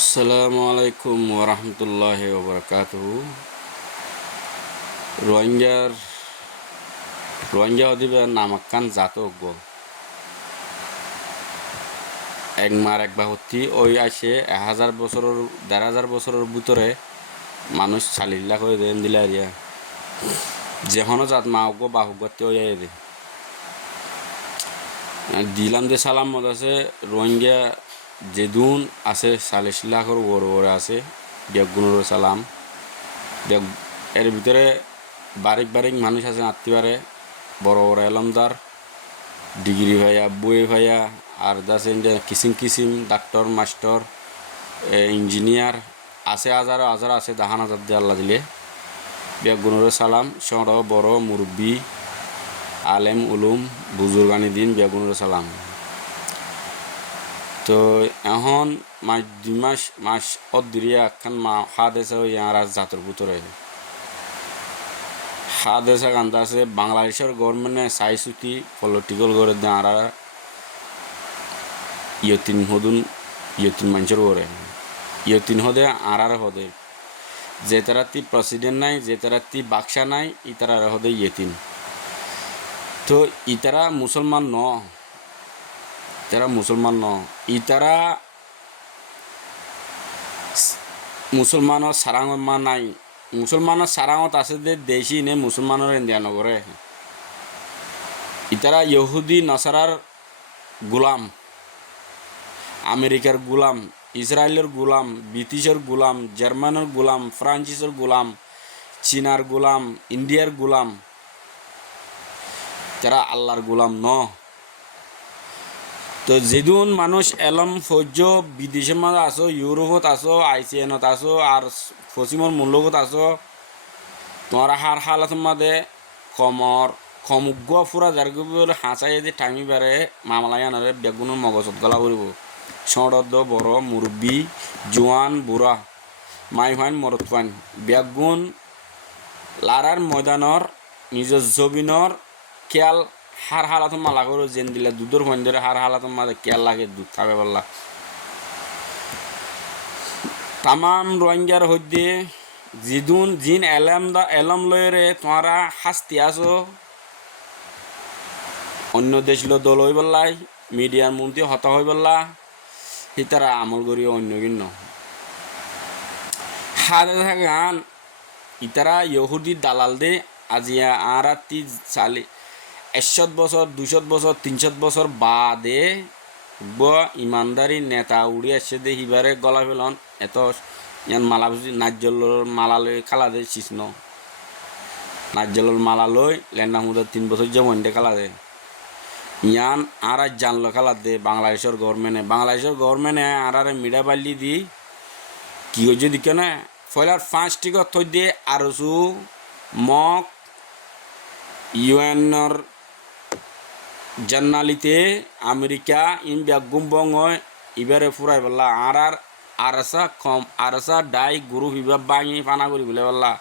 আসসালামু আলাইকুম ওরহমতুল্লাহি ওবরাকাতুহু। রোহিঙ্গার রোহিঙ্গা অধিবে নামাক্কান জাতক এক মার এক বাহতি ওই আসে 1000 বছরের 1500 বছরের ভিতরে মানুষ চালিল্লা করে দেন দিলে আরিয়া যেহনো জাত মা অজ্ঞ বাহুগতে ওই দে দিলাম যে সালাম মত আছে রোহিঙ্গা যেদুন আছে 40 লাখের ওরে আছে বেগুনের সালাম বেগ এর ভিতরে বারিক বারিক মানুষ আছে আত্মীয়ারে বড় বড় এলমদার ডিগ্রি ভাইয়া বই ভাইয়া আর দাসেন যে কিসিম কিসিম ডাক্তার মাস্টার ইঞ্জিনিয়ার আছে হাজার হাজার আছে দাহান হাজার দিয়ে আল্লাহ দিলে বেগুনের সালাম সড় বড় মুরব্বী আলেম উলুম বুজুর্গানি দিন বেগুনের সালাম। তো এখন মাস 2 মাস অদ্রিয়া একখান মা হাদেশে ইয়ার জাতর ভিতরে হাদেশে কান্দা আছে বাংলাদেশের গভর্নমেন্টে চাইছুতি পলিটিক্যাল করে দেয় আর ইয়তিন হদুন ইয়তিন মানুষের করে ইয়তিন হদে আর হদে যে তারাতি প্রেসিডেন্ট নাই যে তারাতি বাক্সা নাই ইতারা হদে ইয়তিন। তো ইতারা মুসলমান ন তারা মুসলমান ন ইতারা মুসলমানের সারাঙত মা নাই মুসলমানের সারাঙত আছে যে দেশি নে মুসলমানের ইন্ডিয়া নগরে ইতারা ইহুদি নাসারার গোলাম আমেরিকার গোলাম ইসরায়েলের গোলাম ব্রিটিশের গোলাম জার্মানের গোলাম ফ্রান্সিসের গোলাম চীনার গোলাম ইন্ডিয়ার গোলাম তারা আল্লাহর গোলাম ন। তো যেদিন মানুষ এলম ফৌজ বিদেশের মাঝে আসো ইউরোপত আসো আইসিএনত আসো আর পশ্চিমর মূল্যগত আসো তোমার হার হালাত মাঝে কমর কমুগ্য ফুরা যার হাঁচাই দিয়ে টাইমি বারে মামলাই আনারে বেগুনের মগজত গলা করব সড়দ বড় মুরব্বী জোয়ান বুড়া মাই ফাইন মরত ফাইন বেগুন লারার ময়দানর নিজের জবিনর খেয়াল হার হালাত মালা করো জেন দিলে দুধের ফোন ধরে হার হালাত মাঝে খেয়াল লাগে দুধ খাবে বললা তামাম রোহিঙ্গার হইতে জিদুন জিন এলম লয়েরে তোমারা শাস্তি আসো অন্য দেশ দল হই বললাই মিডিয়ার মন্ত্রী হতা হই বললা সিতারা আমল করি অন্য ভিন্ন হাতে থাকান ইতারা ইহুদির দালাল দে আজিয়া আর 100 বছর 200 বছর 300 বছর বাদে ইমানদারি নেতা উড়ি আসছে দে হিবারে গলা ফেলন এত ইয়ান মালা বুঝি নাজ্জলের মালা লই খালা দে শিষ্ণ নাজ্জলের মালা লই লেন্ডা মুদার 3 বছর যেমন দে খালা দে ইয়ান আর জানলো খালা দে বাংলাদেশের গভর্নমেন্টে আর মিডা বাল্লি দি কি হয়েছে দিকে না ফয়লার 5 টিকট থই দিয়ে আরসু মক ইউএনর জান্নালিতে আমেরিকা ইন ব্যাগুম বঙ্গ ইবারে ফুরাই বললা আর আরসা কম আরসা ডাই গুরু হিবা বাঙি পানা করি বলে বললা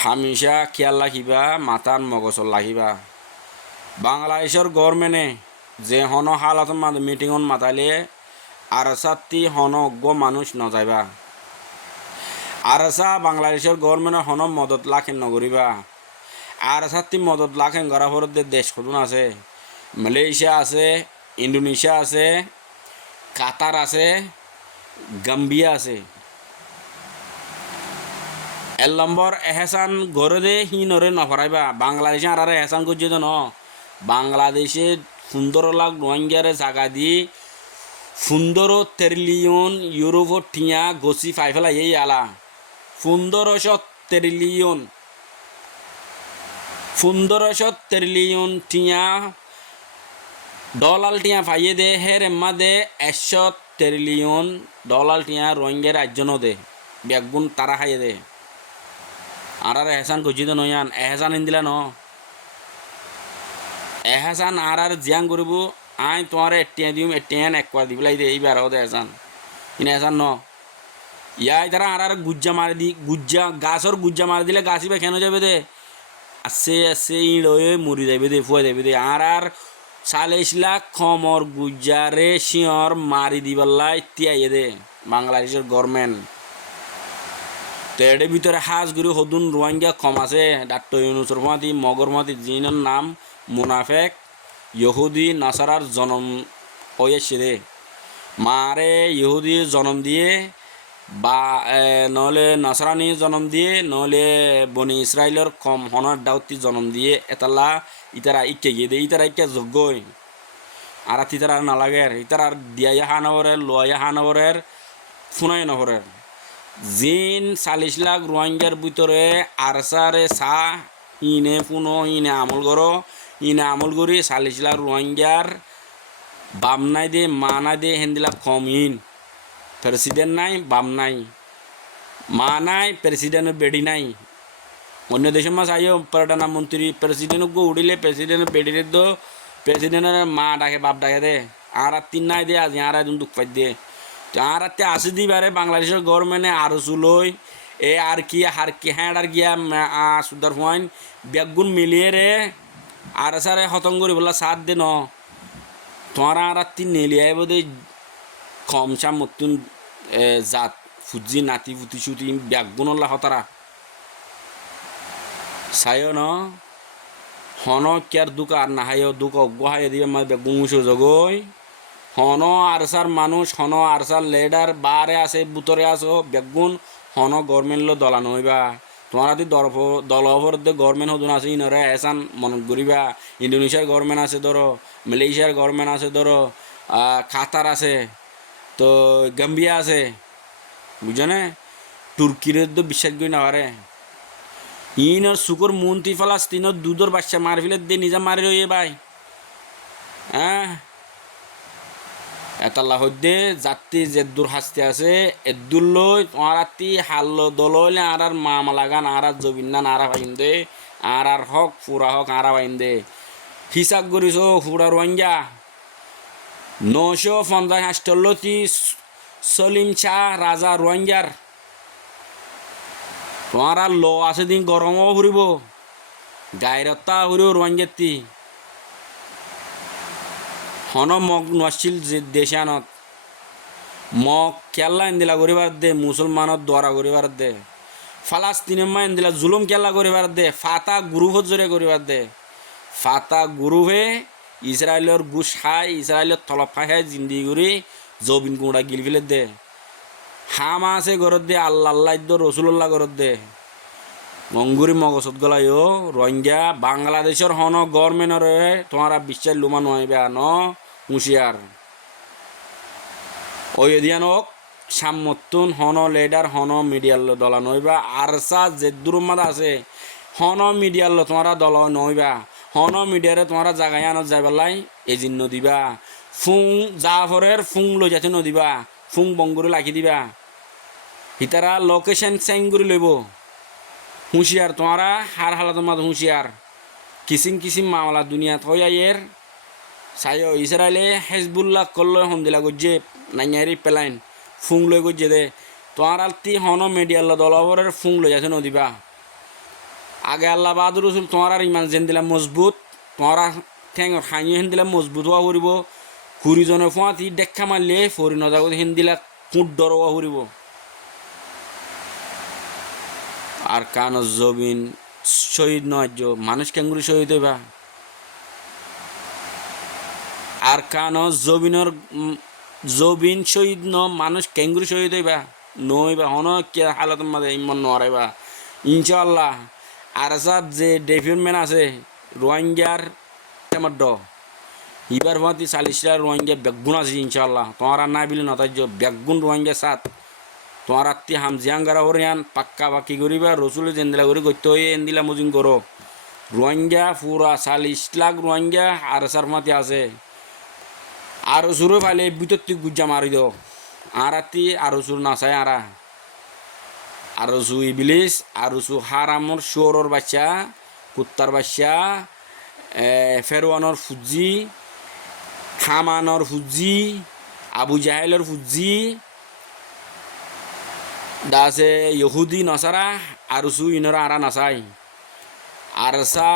হামিশা খেয়াল রাখিবা মাতান মগজল রাখিবা বাংলাদেশের গভর্নমেন্টে যে হন হালত মিটিংত মাতালে আরসাতি হন অজ্ঞ মানুষ নযাইবা আরসা বাংলাদেশের গভর্নমেন্টের হন মদত লাখেন নগরিবা আর সাথে মদত লাখেন করা ফরদের দেশ কতন আছে মালয়েশিয়া আছে ইন্দোনেশিয়া আছে কাতার আছে গাম্বিয়া আছে এর নম্বর এহসান ঘরে দে হিনরে নফরাইবা বাংলাদেশে আর এহসান করছে তো ন বাংলাদেশে 15 লাখ রোহিঙ্গারে জায়গা দি 15 ট্রিলিয়ন ইউরো টিয়া গছি ফাই ফেলা এই আলা 1500 ট্রিলিয়ন টিয়া ডলার টিয়া ফাইয়ে দে হের এম্মা দে 100 ট্রিলিয়ন ডলার টিয়া রোহিঙ্গার রাজ্য দে বেগুন তারা খাইয়ে দে আর এহসান গজিত নয়ান এহসান ইন্দিলা ন এহসান আর জিয়াং করব আই তোমার এটিয়া দিম এটিয়ান একবার দিবলাই দে এইবার দে এহসান ইন এহসান ন ইয়াই তারা আর গুজ্জা মারি দি গুজ্জা গাছর গুজ্জা মারি দিলে গাছিবে কেন যাবে দে আছে আছে ই লয়ে মরি যাবে দে ফুয়ে যাবে দে আর 40 লাখ খমর গুজারে শিয়র মারি দিবাল্লাই তিয়াইয়ে দে বাংলাদেশের গভর্নমেন্ট। তো এর ভিতরে হাজগুড়ি হদুন রোহিঙ্গা কম আছে ডাক্তার ইউনুসের মাতি মগর মাতি জিনের নাম মুনাফেক ইহুদি নাসারার জন্ম হয়েছে রে। মারে ইহুদি জন্ম দিয়ে বা নহলে নাসরানি জন্ম দিয়ে নহলে বনি ইসরায়েলের কম হনার ডাউতি জন্ম দিয়ে এতালা ইতারা ইকে গিয়ে দে ইতারা ইকে যোগ্যই আর তিতারা নালাগে ইতারা দিয়াইয়া হানবরের লোয়াইয়া হানবরের ফুনাই নহরের জিন 40 লাখ রোহিঙ্গার ভিতরে আরসারে সা ইনে ফুনো ইনে আমল করো ইনে আমল করি 40 লাখ রোহিঙ্গার বাম নাই দে মা নাই দে হেন্দিলা কম ইন প্রেসিডেন্ট নাই বাম নাই মা নাই প্রেসিডেন্টের বেডি নাই। অন্য দেশের মাছ আইও প্রধানমন্ত্রী প্রেসিডেন্ট গো উড়িলে প্রেসিডেন্টের বেডিরে তো প্রেসিডেন্টের মা ডাকে বাপ ডাকে দে আর 3 নাই দে আজ আর দুঃখ পাই দে আর আসি দিবারে বাংলাদেশের গভর্নমেন্টে আরো চুলই এ আর কি হার কি হ্যাঁ আর গিয়া সুদার পয়েন্ট বেগুন মিলিয়ে রে আর সারে হতং করি বলা সাত দে ন তোমার আর 3 নিলিয়াই বোধ কমসা মতুন জাত ফুজি নাতি ফুটি সুতি বেগুন হতারা সায় ন হন কেয়ার দুঃখ আর না হাই দুঃখ অজ্ঞায় দিবে আমার বেগুন মুসো জগই হন আরসার মানুষ হন আরসার লেডার বারে আছে বুতরে আসো বেগুন হন গভর্নমেন্ট লো দলানো হইবা তোমার দি দলভর দে গভর্নমেন্ট হদুন আছে ইনরে এসান মন করিবা ইন্দোনেশিয়ার গভর্নমেন্ট আছে ধরো মালয়েশিয়ার গভর্নমেন্ট আছে ধরো কাতার আছে তো গাম্বিয়া আছে বুঝছো না তুর্কির তো বিশ্বাস করি না পারে ইনর সুকর মন্ত্রী ফালাস্তিনের দুধর বাচ্চা মার ফেলে দিয়ে নিজে মারি রইয়ে ভাই হ্যাঁ এতাল্লা হইতে যাত্রী যে দূর হাসতে আছে এদুর লই তোমার আত্মি হাল্ল দলইলে আর মামা লাগান আর জবিনান আর পাইন দে আর হক ফুরা হক আর পাইন দে হিসাব করিস ফুরা রোহিঙ্গা 950 হাস্টলতি সলিম শাহ রাজা রোহিঙ্গার তোমার আর ল আছে দিন গরমও ফুরিব গায়রত্তা ফুরিব রোহিঙ্গাতি হন মগ নছিল যে দেশানত মগ কেল্লা ইন্দিলা করিবার দে মুসলমানত দ্বারা করিবার দে ফালাস্তিনের মা ইন্দিলা জুলুম কেল্লা করিবার দে ফাতা গ্রুপত জোরে করিবার দে ফাতা গ্রুপে ইসরায়েলের গুস খাই ইসরায়েলের তলব খাই জিন্দি করি জবিন কুড়া গিল ফেলে দে হামা আছে ঘরত দে আল্লাহ আল্লাহ রসুল্লাহ ঘরত দে মঙ্গুরি মগজত গলাই ও রোহিঙ্গা বাংলাদেশের হন গভর্নমেন্টর তোমার বিশ্বাস লুমা নইবে ন হুঁশিয়ার ওই এদিয়ান হোক সামতুন হন লেডার হন মিডিয়ার দলা নইবা আরসা যে দুরুমাদ আছে হন মিডিয়ার তোমারা দল নইবা হন মিডিয়ারে তোমারা জাগায় আনত যাইবালাই এজিন নদিবা ফুং জাফরের ফুং লৈ যাতে নদিবা ফুং বঙ্গুরি লাখি দিবা হিতারা লোকেশন চেঞ্জ করে লইব হুঁশিয়ার তোমারা হার হালাতের মাঝে হুঁশিয়ার কিসিম কিসিম মামলা দুনিয়া থইয়ের সাইও ইসরায়েলে হেজবুল্লাহ করল হন্দিলা গজ্জে নাইয়ারি পেলাইন ফুং লই গজ্জে দে তোমার আলতি হন মিডিয়ার দলবরের ফুং লই যাতে নদিবা আগে আল্লাহ বাহাদুর রসুল তোমার আর ইমান যেন দিলা মজবুত তোমারা ঠেঙ হাঁড়ি হেন দিলা মজবুত হওয়া ফুরিব কুড়িজনে ফুঁয়াতি দেখা মারলে ফরি নজাগত হেন দিলা কুট ডর হওয়া ফুরিব আর কান জবিন শহীদ নয় মানুষ কেঙ্গুরি শহীদ হইবা আর কান জবিনের জবিন শহীদ ন মানুষ কেঙ্গুরি শহীদ হইবা নইবা হন কে হালত মাঝে ইমান নড়াইবা ইনশাআল্লাহ আর সাত যে ডেভেলপমেন্ট আছে রোহিঙ্গার টেমার ড ইবার ভাতি 40 রোহিঙ্গা বেগুন আছে ইনশাআল্লাহ তোমার না বিলে নতাই বেগুন রোহিঙ্গা সাত তোমার আত্মি হাম জিয়াঙ্গারা হরিয়ান পাক্কা বাকি করিবা রসুল জেন্দিলা করে করতে হয়ে এন্দিলা মজিং করো রোহিঙ্গা পুরা 40 লাখ রোহিঙ্গা আর সার মাতি আছে আর সুরে ফালে বিতত্তি গুজ্জা মারি দাও আর আত্মি আর সুর নাচায় আর সু ইবলিস আর সু হারামর শুয়োরের বাচ্চা কুত্তার বাচ্চা ফেরওয়ানোর ফুজি হামানোর ফুজি আবু জাহেলের ফুজি দাসে ইহুদি নসারা আর সু ইনরা আরা নাচাই আর সা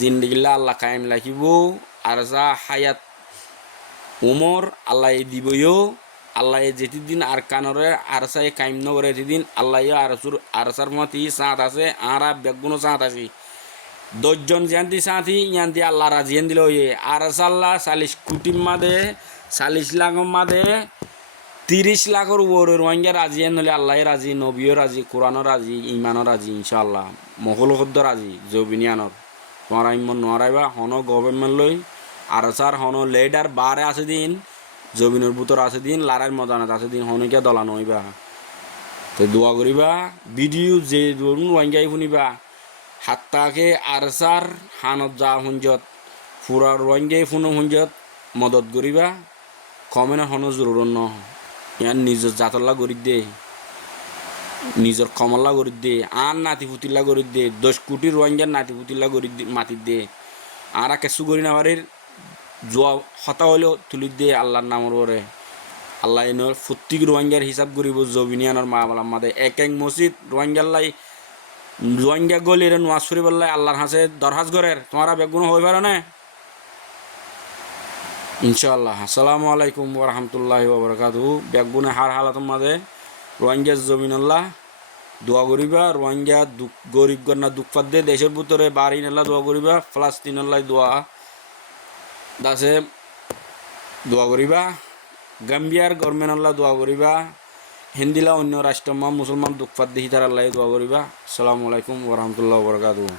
জিন্দিগিল্লা আল্লাহ কায়েম রাখিব আরজা হায়াত উমর আল্লাহ দিবইও আল্লাহ যেটি দিন আর কানরে আরসাই কাইম নগরে এদিন আল্লাহ আরসার মতি সাঁত আছে আরা বেগুনো সাঁত আছে 10 জন জানতি সাঁতি ইয়ান্তি আল্লাহ রাজিয়েন দিল ইয়ে আরসাল্লাহ 40 কোটির মাদে 40 লাখ মাদে 30 লাখের উপরে রোহিঙ্গা রাজিয়েন হলে আল্লাহ রাজি নবীও রাজি কোরআনও রাজি ইমানও রাজি ইনশাআল্লাহ মহল হদ্দ রাজি জবিনিয়ানর তোমার ইমন নোয়ারাইবা হন গভর্নমেন্ট লই আরসার হন লেডার বারে আছে দিন জমিনের ভিতর আছে দিন লারার মদানত আছে দিন হনকে দলানো হইবা তো দোয়া করিবা ভিডিও যে ধরুন রোহিঙ্গাই শুনিবা হাত্তাকে আরসার হানত যা হুঞ্জত পুরা রোহিঙ্গাই ফুনো হুঞ্জত মদত করিবা কমেনে হন জরুরত ন ইয়ান নিজের জাতল্লা গরি দে নিজের কমল্লা গরি দে আর নাতি পুতিল্লা গরি দে 10 কোটি রোহিঙ্গার নাতি পুতিল্লা গরি মাতি দে আর কেসু গরি না পারির জোয়া হতা হলেও তুলি দে আল্লাহর নামর ওরে আল্লাহ এনে প্রত্যেক রোহিঙ্গার হিসাব করিব জবিনিয়ানোর মা বালার মাদে এক মসজিদ রোহিঙ্গাল্লাই রোহিঙ্গা গলির নোয়াজ ফুরিবাল্লাই আল্লাহর হাসে দরহাজ গরের তোমারা বেগুনো হয়ে পারো না ইনশাআল্লাহ আসসালামু আলাইকুম ওয়া রাহমাতুল্লাহি ওয়া বারাকাতুহু বেগুনে হার হালাতের মাঝে রোহিঙ্গা জমিনাল্লাহ দোয়া করিবা রোহিঙ্গা দুঃখ গরিব গন্না দুঃখ পাদ্দে দেশের ভিতরে বাড়ি নাল্লাহ দোয়া করিবা ফলাস্তিনাল্লাহ দোয়া দাসে দোয়া করিবা গাম্বিয়ার গভর্নমেন্ট আল্লাহ দোয়া করিবা হিন্দিলা অন্য রাষ্ট্র মুসলমান দুঃখ পাদ্দে হিতার আল্লাহ দোয়া করিবা আসসালামু আলাইকুম ওয়া রাহমাতুল্লাহি ওয়া বারাকাতুহু